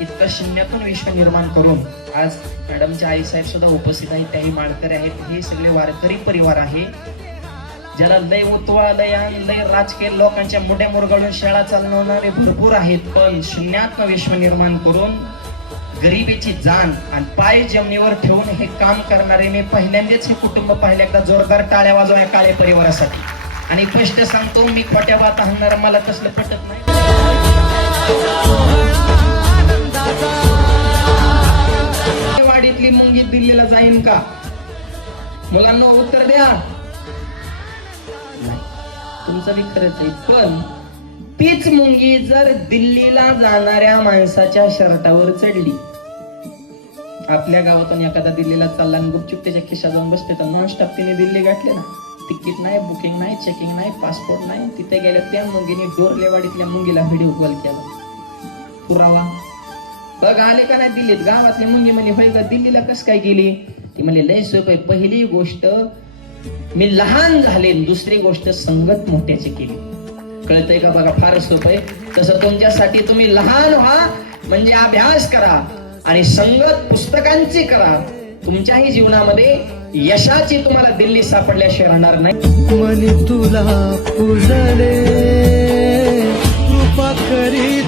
इतकं शून्यातून विश्व निर्माण करून आज मॅडमच्या आईसाहेब सुद्धा उपस्थित आहेत, त्याही माळकरी आहेत. हे सगळे वारकरी परिवार आहे, ज्याला लय उतवा लय राजकीय लोकांच्या मोठ्या मुरगाळून शाळा चालवणारे भरपूर आहेत, पण शून्यातून विश्व निर्माण करून गरिबीची जाण आणि पाय जमिनीवर ठेवून हे काम करणारे मी पहिल्यांदाच हे कुटुंब पाहिले. एकदा जोरदार टाळ्या वाजवा या काळे परिवारासाठी. आणि स्पष्ट सांगतो, मी खोट्या बाता हाणणारा मला कसलं पटत नाही. वाडीतली मुंगी दिल्लीला जाईन का? मुलांना उत्तर द्या. तुमचं बी खरंच आहे, पण तीच मुंगी जर दिल्लीला जाणाऱ्या माणसाच्या शर्टावर चढली, आपल्या गावातून एखादा दिल्लीला चालला आणि गुपचूप त्याच्या खिशात जाऊन बसते, तर नॉनस्टॉप तिने दिल्ली गाठले ना. तिकीट नाही, बुकिंग नाही, चेकिंग नाही, पासपोर्ट नाही. तिथे गेल्या त्या मुंगीने डोरलेवाडीतल्या मुंगीला व्हिडिओ कॉल केला. पुरावा बघ आले का नाही दिल्लीत. गावातल्या मुंगी म्हणे, होय का दिल्लीला कस काय गेली? ती म्हणले लय सोपं. पहिली गोष्ट मी लहान झाले, दुसरी गोष्ट संगत मोठ्याची केली. कळतंय का? बघा फार सोपं आहे. तसं तुमच्यासाठी तुम्ही लहान व्हा, म्हणजे अभ्यास करा आणि संगत पुस्तकांची करा. तुमच्याही जीवनामध्ये यशाची तुम्हाला दिल्ली सापडल्याशिवाय राहणार नाही. मनी तुला पूजले कृपा करी